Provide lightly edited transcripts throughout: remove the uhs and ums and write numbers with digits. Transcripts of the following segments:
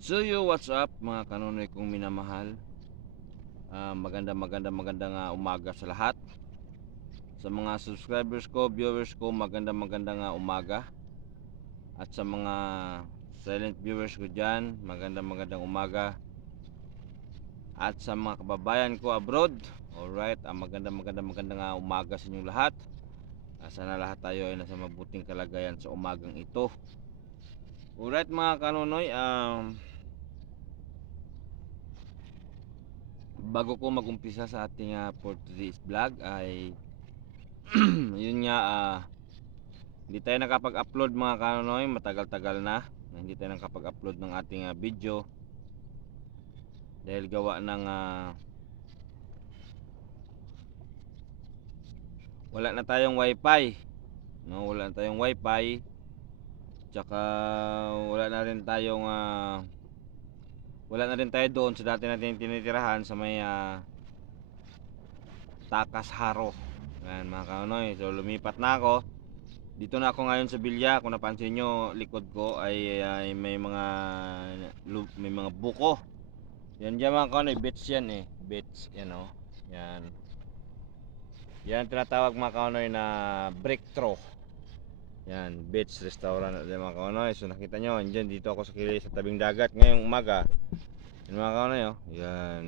So what's up mga kanonoy kong minamahal. Magandang umaga sa lahat. Sa mga subscribers ko, viewers ko, magandang umaga. At sa mga silent viewers ko dyan, magandang umaga. At sa mga kababayan ko abroad, alright, magandang umaga sa inyong lahat. Sana lahat tayo ay nasa mabuting kalagayan sa umagang ito. Alright mga kanonoy, bago ko magumpisa sa ating for today's vlog ay yun nga, hindi tayo nakapag-upload mga kanonoy, matagal-tagal na hindi tayo nakapag-upload ng ating video dahil gawa ng wala na tayong wifi, no? Wala na tayong wifi, tsaka wala na rin tayong wala na rin tayo doon sa dati natin tinitirahan sa may Takas Haro. Yan mga kanonoy, so lumipat na ako. Dito na ako ngayon sa Bilya. Kung napansin nyo, likod ko ay may mga buko. Yan dyan mga kanonoy, bets yan eh. Bets, yan o. Yan. Yan tinatawag mga kanonoy na breakthrough. Yan, Bets Restaurant at mga kanonoy. So nakita nyo, dyan dito ako sa kilay sa tabing dagat ngayong umaga. Yan mga kanonoy o. Yan.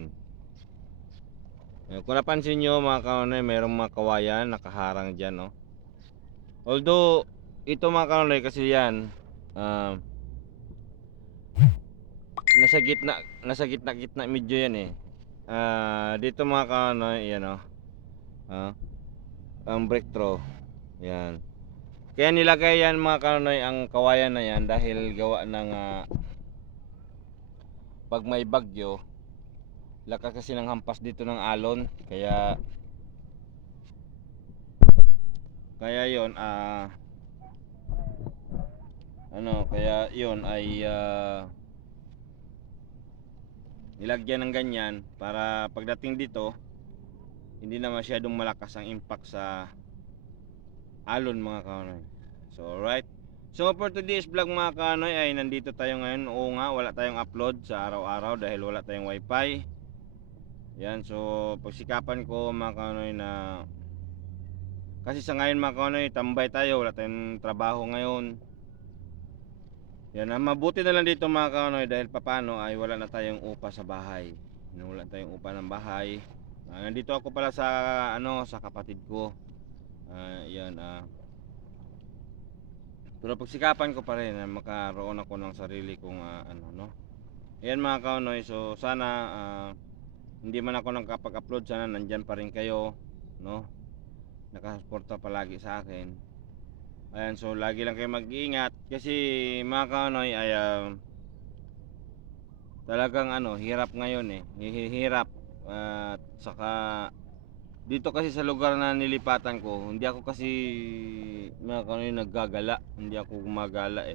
Kung napansin nyo mga kanonoy, mayroong mga kawayan nakaharang dyan o. Although ito mga kanonoy kasi yan nasa gitna medyo yan eh. Dito mga kanonoy, yan o. Ang breakthrough. Yan. Kaya nilagay yan mga kanonoy ang kawayan na yan dahil gawa ng pag may bagyo, lakas kasi ng hampas dito ng alon, kaya yon kaya yon ay nilagyan ng ganyan para pagdating dito hindi na masyadong malakas ang impact sa alon mga kanonoy. So alright, so for today's vlog mga kanonoy ay nandito tayo ngayon. Oo nga, wala tayong upload sa araw-araw dahil wala tayong wifi. Yan, so pagsikapan ko mga kanonoy na kasi sa ngayon mga kanonoy tambay tayo, wala tayong trabaho ngayon. Yan, mabuti na lang dito mga kanonoy dahil papano ay wala na tayong upa sa bahay. Wala tayong upa ng bahay. Nandito ako pala sa sa kapatid ko. Yan, pero pagsikapan ko pa rin na makaroon ako ng sarili kong Ayan mga kanonoy, so sana hindi man ako nakapag-upload, sana nandyan pa rin kayo, no? Nakasuporta palagi sa akin. Ayan, so lagi lang kayo mag-iingat kasi mga kanonoy ay talagang hirap ngayon eh. Hirap at saka dito kasi sa lugar na nilipatan ko, hindi ako kasi mga kanonoy naggagala, hindi ako gumagala eh.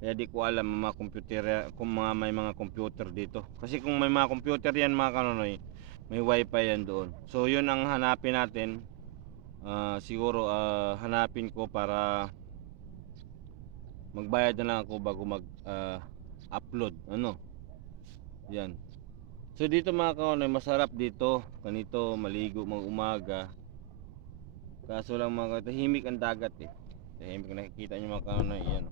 Kaya di ko alam mga computer, kung may mga computer dito. Kasi kung may mga computer yan mga kanonoy, may wifi yan doon. So yun ang hanapin natin. Siguro hanapin ko para magbayad na lang ako bago mag upload yan. So dito mga kanonoy, masarap dito ganito maligo mag-umaga. Kaso lang mga tahimik ang dagat eh. Tahimik, nakikita nyo mga kanonoy, yan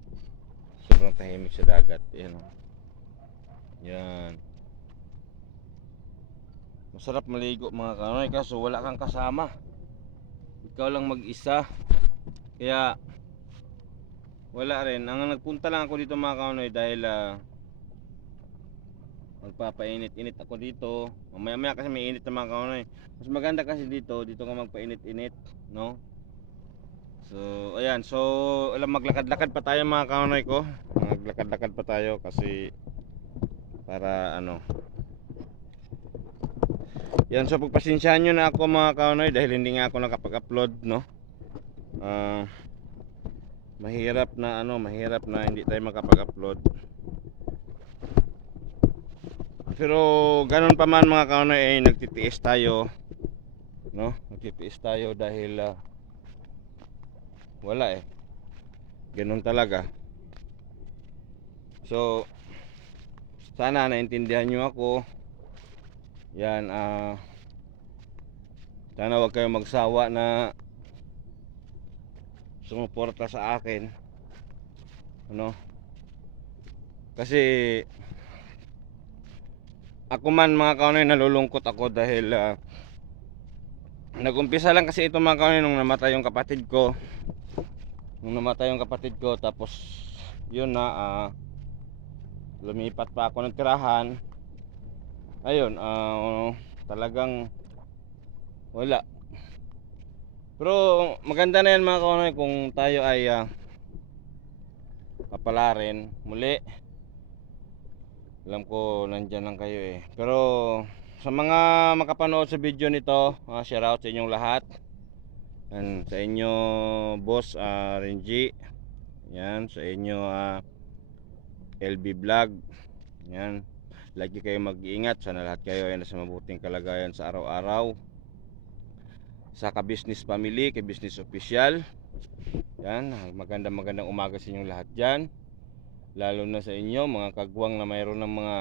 sobrang tahimik sa dagat. Yan, masarap maligo mga kanonoy kaso wala kang kasama, ikaw lang mag-isa. Kaya wala rin, ang nagpunta lang ako dito mga kanonoy dahil magpapainit-init ako dito. Mamaya kasi may init na mga kanonoy. Mas maganda kasi dito ka magpainit-init, no? So ayan, so maglakad-lakad pa tayo mga kanonoy ko. Maglakad-lakad pa tayo kasi para yan, so pagpasensyahan nyo na ako mga kanonoy dahil hindi nga ako nakapag-upload, no? Mahirap na hindi tayo makapag-upload. Pero ganun pa man mga kanonoy ay nagtitiis tayo, no? Nagtitiis tayo dahil wala eh. Ganun talaga. So sana naintindihan nyo ako. Yan, sana wag kayong magsawa na sumuporta sa akin, ano, kasi ako man mga kaunoy, nalulungkot ako dahil nagumpisa lang kasi ito mga kaunoy nung namatay yung kapatid ko. Tapos yun na, lumipat pa ako ng tirahan. Ayun, talagang wala. Pero maganda na yan mga kaunoy kung tayo ay kapalarin muli. Alam ko nandyan lang kayo eh. Pero sa mga makapanood sa video nito, shout out sa inyong lahat. Yan, sa inyo boss Renji. Yan, sa inyo LB Vlog. Yan, lagi kayo mag-iingat. Sana lahat kayo ay nasa mabuting kalagayan sa araw-araw. Sa ka-business family, ka-business official. Yan, magandang umaga sa inyong lahat dyan. Lalo na sa inyo mga kagwang na mayroon ng mga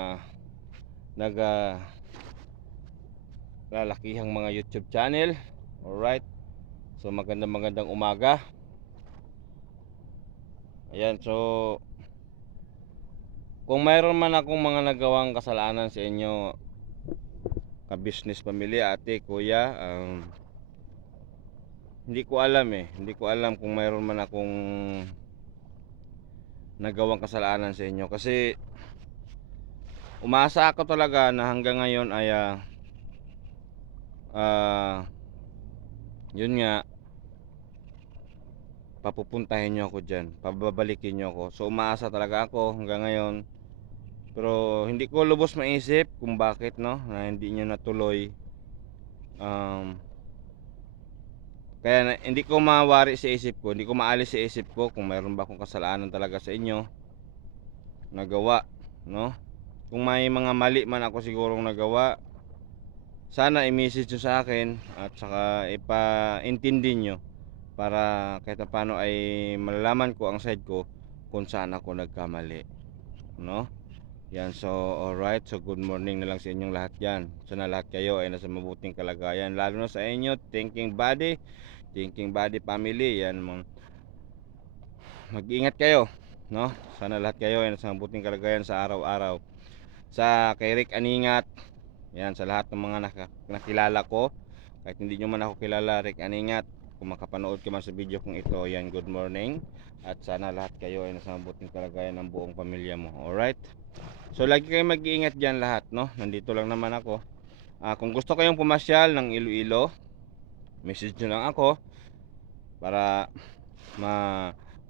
lalakihang mga YouTube channel. Alright, so magandang umaga. Ayan, so kung mayroon man akong mga nagawang kasalanan sa inyo ka-business pamilya, ate, kuya, hindi ko alam kung mayroon man akong nagawang kasalanan sa inyo, kasi umaasa ako talaga na hanggang ngayon ay yun nga, papupuntahin nyo ako dyan, pababalikin nyo ako. So umaasa talaga ako hanggang ngayon, pero hindi ko lubos maisip kung bakit na hindi nyo natuloy. Kaya hindi ko mawari sa isip ko, hindi ko maalis sa isip ko kung mayroon ba akong kasalanan talaga sa inyo nagawa, no? Kung may mga mali man ako sigurong nagawa, sana i-message nyo sa akin at saka ipaintindi nyo para kahit paano ay malalaman ko ang side ko kung saan ako nagkamali, no? Yan, so alright, so good morning na lang sa inyong lahat yan. Sana lahat kayo ay nasa mabuting kalagayan, lalo na sa inyo thinking body family. Yan, mag-ingat kayo, no? Sana lahat kayo ay nasa mabuting kalagayan sa araw-araw. Sa kay Rick Aningat, yan, sa lahat ng mga nakilala ko, kahit hindi nyo man ako kilala, Rick Aningat, kung makapanood ka man sa video kong ito, yan, good morning. At sana lahat kayo ay nasa mabuting kalagayan ng buong pamilya mo. Alright, so lagi kayong mag-iingat dyan lahat, no? Nandito lang naman ako. Kung gusto kayong pumasyal ng Iloilo, message nyo lang ako para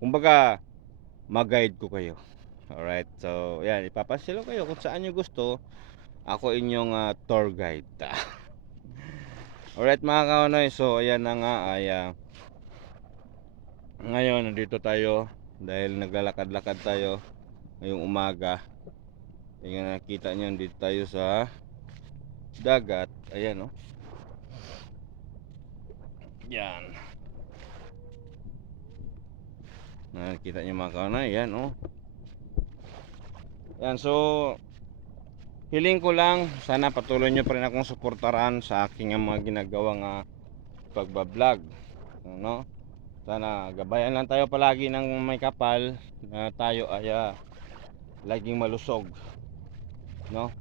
kumbaga mag-guide ko kayo. Alright, so yan, ipapasyal kayo kung saan nyo gusto. Ako inyong tour guide. Alright mga kaunoy, so ayan na nga ay ngayon nandito tayo dahil naglalakad-lakad tayo ngayong umaga. Tingnan, nakita nyo, dito tayo sa dagat. Ayan, no? Yan, nakita nyo mga kaunoy, yan, oh. Yan, so hiling ko lang, sana patuloy nyo pa rin akong suportaran sa aking mga ginagawang pagbablog, no? Sana gabayan lang tayo palagi ng may kapal na tayo ay laging malusog, no?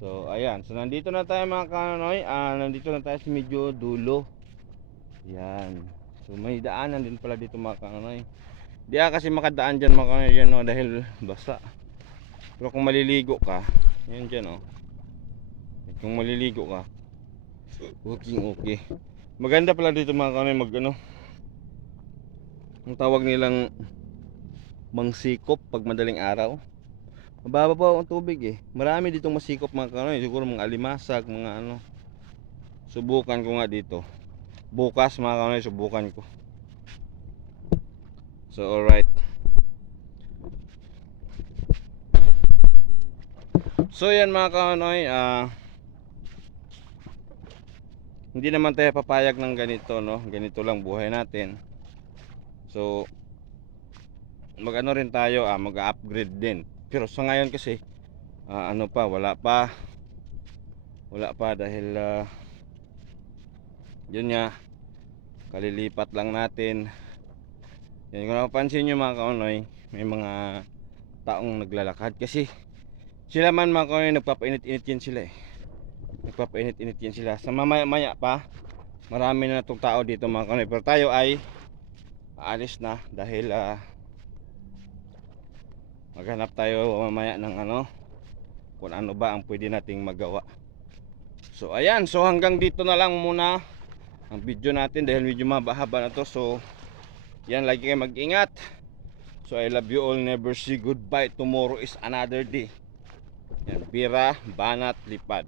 So ayan, so nandito na tayo mga kanoy, nandito na tayo sa medyo dulo. Yan, so may daanan din pala dito mga kanoy. Di kasi makadaan dyan mga kanoy, yan, no, dahil basa. Pero kung maliligo ka, yan dyan, oh. Kung maliligo ka, okay. Maganda pala dito mga kanoy, ang tawag nilang mangsikop pag madaling araw. Mababa pa ang tubig eh. Marami ditong masikop mga kanoy, siguro mga alimasag, mga ano. Subukan ko nga dito. Bukas mga kanoy, subukan ko. So alright. So yan mga kanoy, hindi naman tayo papayag ng ganito, no? Ganito lang buhay natin. So mag-ano rin tayo, mag-upgrade din. Pero sa ngayon kasi ano pa, wala pa dahil yun nga, kalilipat lang natin. Yan, kung napapansin nyo mga kaunoy, may mga taong naglalakad kasi sila man mga kaunoy, nagpapainit-init yan sila eh. Nagpapainit-init yan sila. Sa mamaya-maya pa, marami na itong tao dito mga kaunoy. Pero tayo ay aalis na dahil maghanap tayo mamaya ng kung ano ba ang pwede nating magawa. So ayan, so hanggang dito na lang muna ang video natin dahil medyo mahaba na to. So yan, lagi kayo mag-ingat. So I love you all, never say goodbye. Tomorrow is another day. Yan, Bira, Banat, Lipad.